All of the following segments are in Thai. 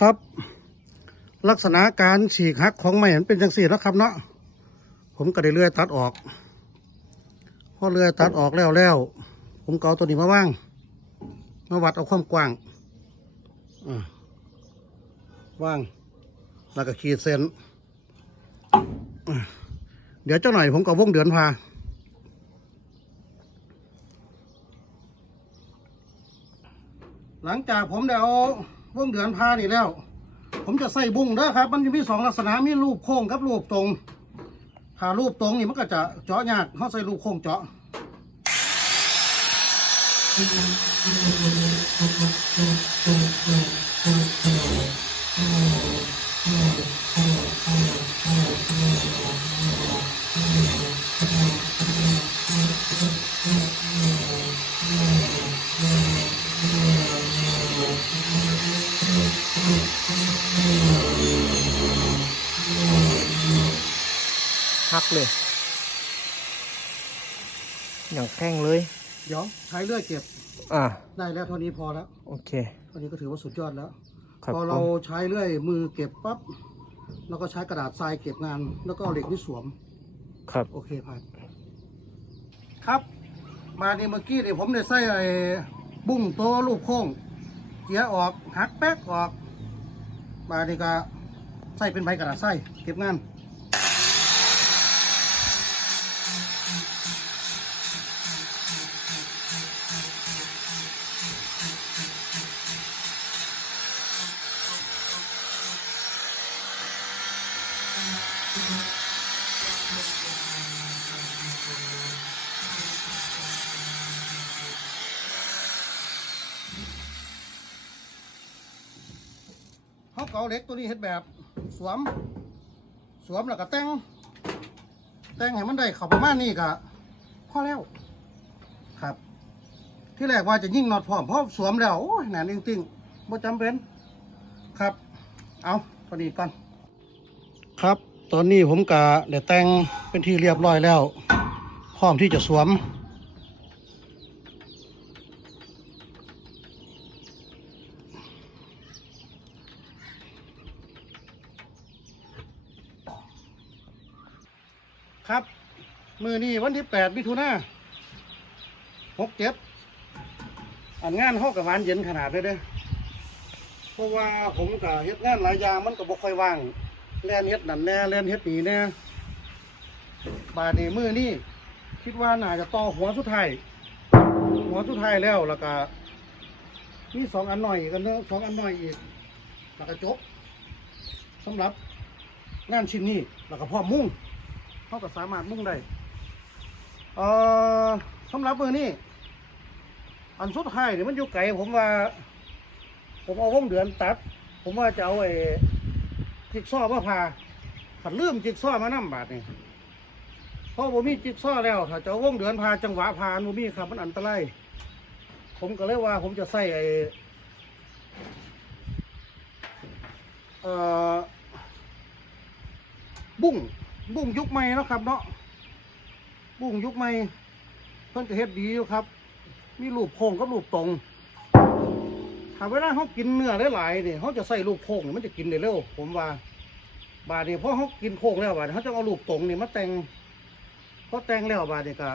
ครับ ลักษณะการฉีกหักของไม้มันเป็นจังสี่แล้วครับเนาะผมก็ได้เลื่อยตัดออกพอเลื่อยตัดออกแล้วแล้ว ผมก็เอาตัวนี้มาว่าง มาวัดเอาความกว้างว่าง แล้วก็ขีดเส้นเดี๋ยวเจ้าหน่อยผมก็วงเดือนพาหลังจากผมได้เอา วงเดือนพานี่แล้ว ผมจะใส่บุ้งเด้อครับ มันจะมีสองลักษณะมีรูปโค้งกับรูปตรงถ้ารูปตรงนี่มันก็จะเจาะยากเขาใส่รูปโค้งเจาะ หักเลย อย่างแข้งเลย เดี๋ยวใช้เลื่อยเก็บ อ่า ได้แล้วเท่านี้พอแล้วโอเค เท่านี้ก็ถือว่าสุดยอดแล้ว ครับพอผเรามใช้เลื่อยมือเก็บปั๊บ แล้วก็ใช้กระดาษทรายเก็บงาน แล้วก็เอาเหล็กนี่สวม ครับ โอเคผ่านครับ มาในเมื่อกี้เนี่ยผมได้ใส่ไอ้บุ้งโตวรูปโค้งเกียร์ออกหักแป๊กออก มานี่ก็ใส่เป็นใบกระดาษใส่เก็บงาน เหล็กตัวนี้เฮ็ดแบบสวม สวมแล้วก็แต่ง แต่งให้มันได้เข้าประมาณนี้ก็พอแล้วครับ ที่แรกว่าจะยิ่งน็อตพร้อมเพราะสวมแล้วโอ้ยหนานิ่งติ่งๆบ่จำเป็นครับ เอาตัวนี้ก่อน ครับ ตอนนี้ผมกะได้แต่งเป็นที่เรียบร้อยแล้ว พร้อมที่จะสวม ครับ มือนี้วันที่แปดมิถุนาหกเจ็ดอันงานห้องกับหวานเย็นขนาดเลยเด้อเพราะว่าผมกับเฮ็ดงานหลายอย่างมันก็บ่ค่อยว่างแล่นเฮ็ดนั่นแน่แล่นเฮ็ดนี่แน่บาดนี้มือนี้คิดว่าน่าจะต่อหัวสุดท้ายหัวสุดท้ายแล้วแล้วก็มีสองอันหน่อยกันนึงสองอันหน่อยอีกแล้วก็จบสำหรับงานชิ้นนี้แล้วก็พร้อมมุ่งเขาก็สามารถมุ่งได้ เอ่อสำหรับมือนี้อันสุดท้ายเนี่ยมันอยู่ไกลผมว่า ผมเอาวงเดือนตัด ผมว่าจะเอาไอ้จิกซ้อมาพาขัดลืมจิกซ้อมานั่บาทนี่เพราะผมมีจิกซ้อแล้วถ้าจะเอาวงเดือนพาจังหวะพานูมีครับมันอันตรายผมก็เลยว่าผมจะใส่ไอ้เออบุ้งบุ้งยุคใหม่นะครับเนาะ บุ้งยุคใหม่เพิ่นก็เฮ็ดดีอยู่ครับ มีรูปโค้งกับรูปตรงถ้าเวลาเขากินเนื้อหลายๆนี่เขาจะใส่รูปโค้งนี่มันจะกินได้เร็วผมว่า บาดนี้พอเขากินโค้งแล้วบาดนี้เขาจะเอารูปตรงนี่มาแต่งพอแต่งแล้วบาดนี้ก็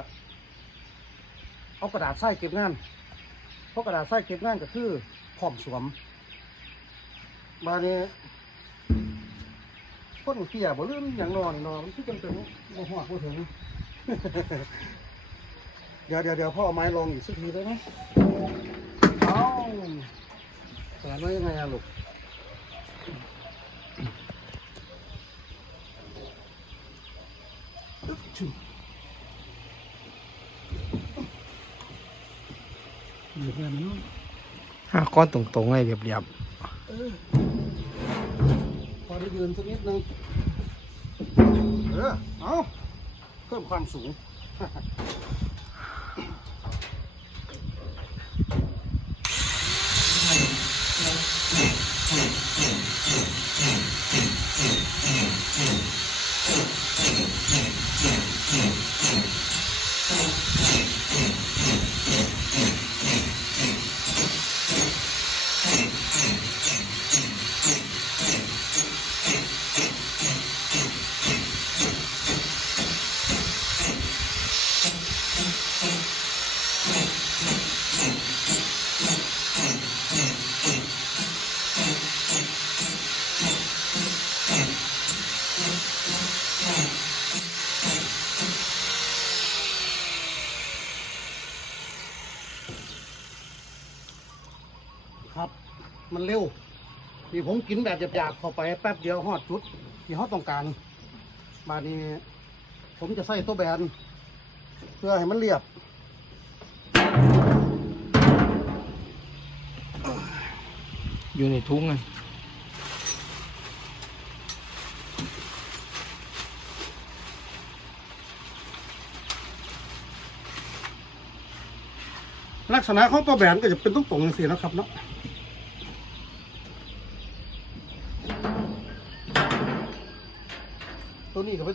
เอากระดาษใส่เก็บงานเพราะกระดาษใส่เก็บงานก็คือพร้อมสวม บาดนี้คนเกี่ยบ่ลืมอย่างนอนนอนมันคือจังเป็นบ่หอดบ่ถึง เดี๋ยวเดี๋ยวเดี๋ยวพ่อเอาไม้ลงอีกสักทีได้ไหมเอาแต่ไว้ยังไงอะลูกอึ๊บชุบเหยียบแบบนั้นห้าก้อนตรงๆให้เรียบพอได้ยืนสักนิดนึง เออ เอา เพิ่มความสูง ๆ มันเร็วนี่ผมกินแบบหยาบๆเข้าไปแป๊บเดียวฮอดจุดที่เขาต้องการมานี้ผมจะใส่ตัวแบนเพื่อให้มันเรียบอยู่ในทุ่งไงลักษณะของตัวแบนก็จะเป็นต้องตรงๆสินะครับเนาะ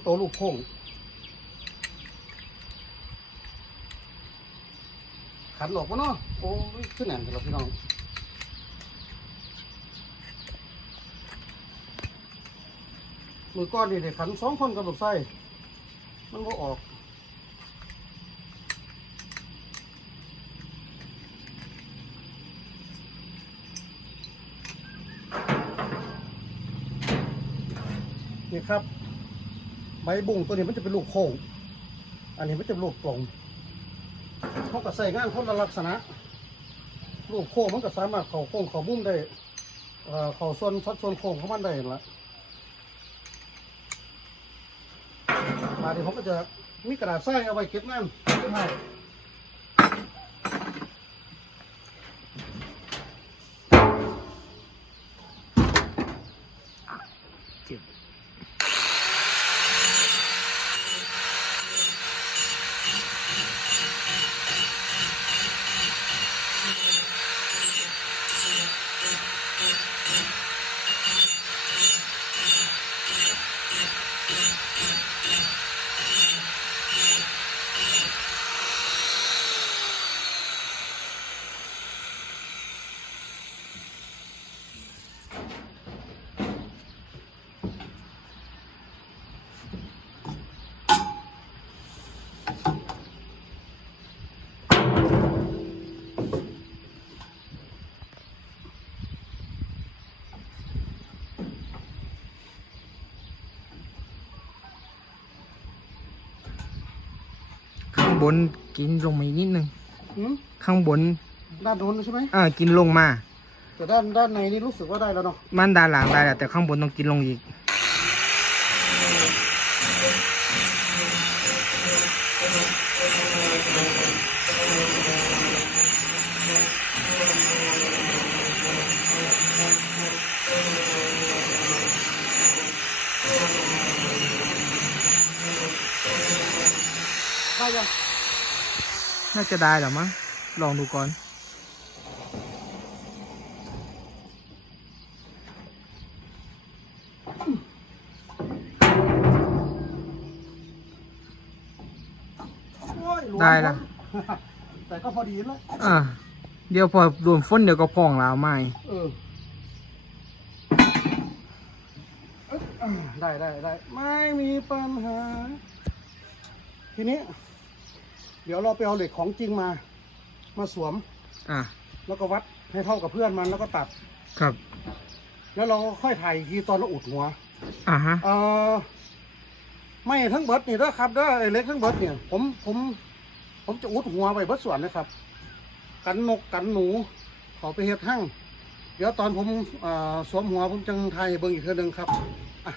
ตัวลูกโป่งขันหลอกวะเนาะโอ้ยขึ้นแหน่นสำหรับพี่น้องมือก้อนนี่เด็กขันสองคนกับลูกไส้มันก็ออกนี่ครับ ใบบุ้งตัวนี้มันจะเป็นลูกโค้ง อันนี้มันจะลูกกลมเขาก็ใส่งานคนละลักษณะ ลูกโค้งมันก็สามารถเข่าโค้งเข่ามุ้มได้เข่าส่วนสัดส่วนโค้งของมันได้นั่นละมาเดี๋ยวผมก็จะมีกระดาษทรายเอาไว้เก็บงานให้ บนกินลงมาอีกนิดนึงหืมข้างบนด้านโน้นใช่ไหมอ่ากินลงมา แต่ด้านด้านในนี่รู้สึกว่าได้แล้วเนาะ มันด้านหลังได้แหละแต่ข้างบนต้องกินลงอีก น่าจะได้หรอมั้งลองดูก่อนโอ้ยหวได้ละแต่ก็พอดีแล้วอ่าเดี๋ยวพอโดนฝนเดี๋ยวก็พองแล้วไม่เออเอ้ยอ่าได้ได้ได้ไม่มีปัญหา ทีนี้ เดี๋ยวเราไปเอาเหล็กของจริงมา มาสวม อ่าแล้วก็วัดให้เท่ากับเพื่อนมันแล้วก็ตัด ครับ แล้วเราก็ค่อยถ่ายอีกทีตอนเราอุดหัว อ่าฮะ เออไม่ทั้งเบิดนี่นะครับเด้อไอ้เล็กทั้งเบิดเนี่ย ผมผม ผมจะอุดหัวไว้เบิดส่วนนะครับ กันนกกันหนู เขาไปเฮ็ดหั่งเดี๋ยวตอนผมเอ่อสวมหัวผมจังไทยเบิ่งอีกเทื่อหนึงครับอะ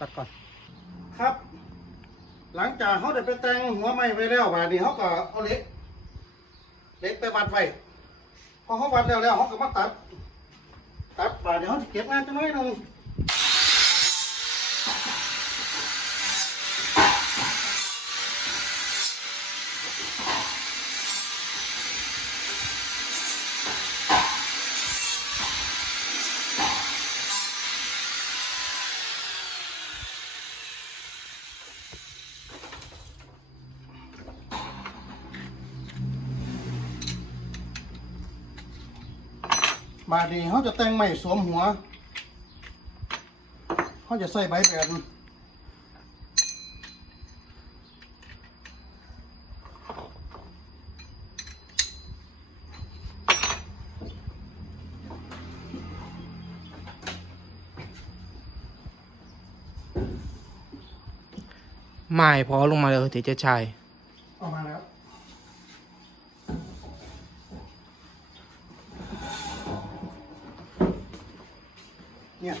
ตัดก่อน ครับ หลังจากเขาได้ไปแต่งหัวใหม่ไว้แล้วบาดนี้เขาก็เอาเหล็กเหล็กไปวัดไว้พอเขาวัดแล้วแล้วเขาก็มาตัด ตัดบาดนี้เขาจะเก็บงานจังน้อยนึง ดนี้เขาจะแต่งใหม่สวมหัวเขาจะใส่ใบแบนไม่พอลงมาเลยเดี๋ยวจะใช่ออกมาแล้ว ค เนี่ย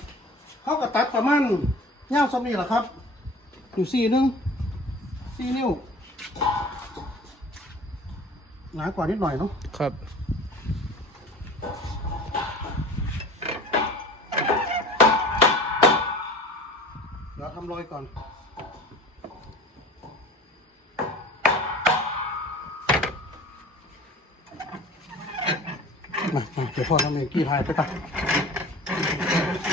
เขาก็ตัดประมาณเงาวสมนี่แหละครับ อยู่สี่หนึงสี่นิ้วหนากว่านิดหน่อยเนาะครับเดี๋ยวทำรอยก่อนมามาเดี๋ยวพ่อทำเองกี้พายไปตัก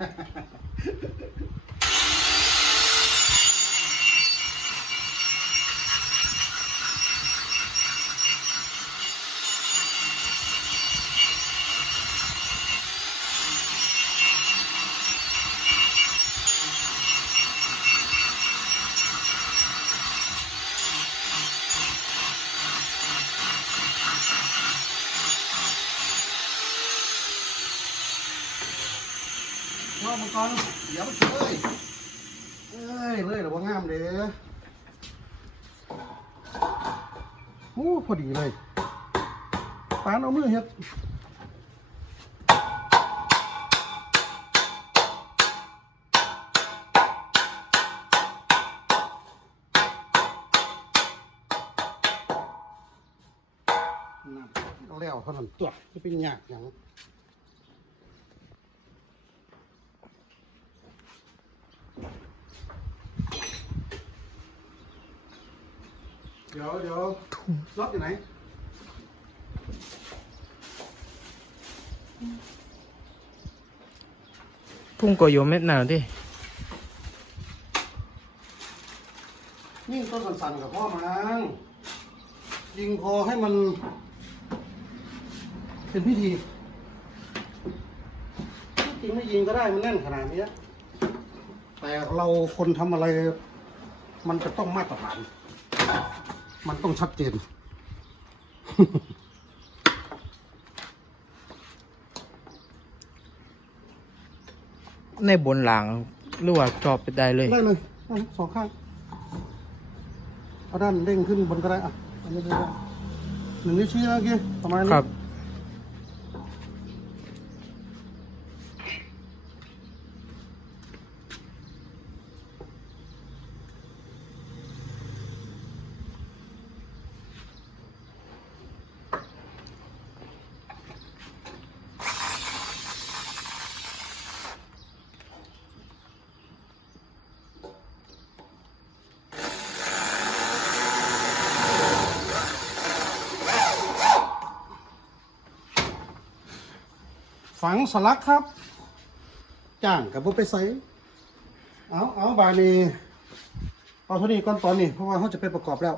ハハハハ。 เลยวมันเอ้ยเอ้ยเลยหรือว่างามเด้อโอ้พอดีเลยปานเอามือเฮ็ดนั่นเอาแล้วเท่านั้นตัวจะเป็นยากอย่าง เดี๋ยวเดี๋ยวรถอยู่ไหนพุ่งก็โยมเม็ดหนาวดิยิ่งต้นสั่นๆกับพ่อมันยิงคอให้มัน เป็นพิธีที่จริงไม่ยิงก็ได้มันแน่นขนาดเนี้ยแต่เราคนทำอะไร มันจะต้องมาตรฐาน มันต้องชัดเจน ในบนหลังหรือว่าจอบไปได้เลย ได้เลยเอาสองข้างเอาด้านเด้งขึ้นบนก็ได้อะอันนี้ได้หนึ่งนิ้วชี้นะเมื่อกี้ประมาณนี้ ครับ ฝังสลักครับ จ้างกับผมไปใส่เอาเอาบานี้เอาเท่านี้ก่อนตอนนี้เพราะว่าเขาจะไปประกอบแล้ว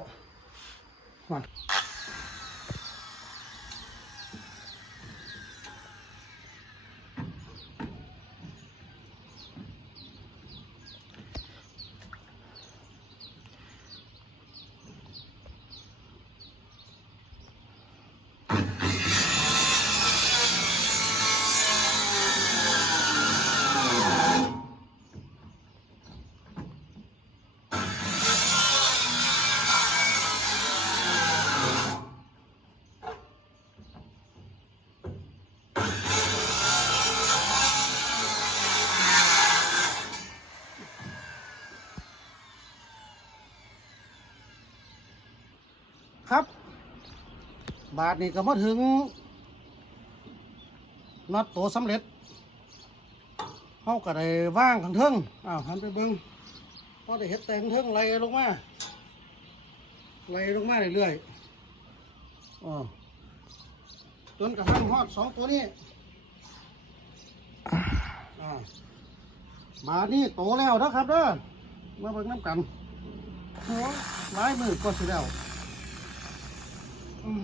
าทนี้ก็มาถึงน็อตตัวสำเร็จเขาก็ได้ว่างข้างเทิงอ้าวหันไปเบิ้งเขาได้เห็ดแต่งเทิงไหลลงมาไหลลงมาเรื่อยๆอ๋อจนกระทั่งฮอดสองตัวนี้อ่าบาทนี้โตแล้วนะครับเด้อมาเบิ่งน้ำกันโอ้หลายมือก็สิแล้ว อืม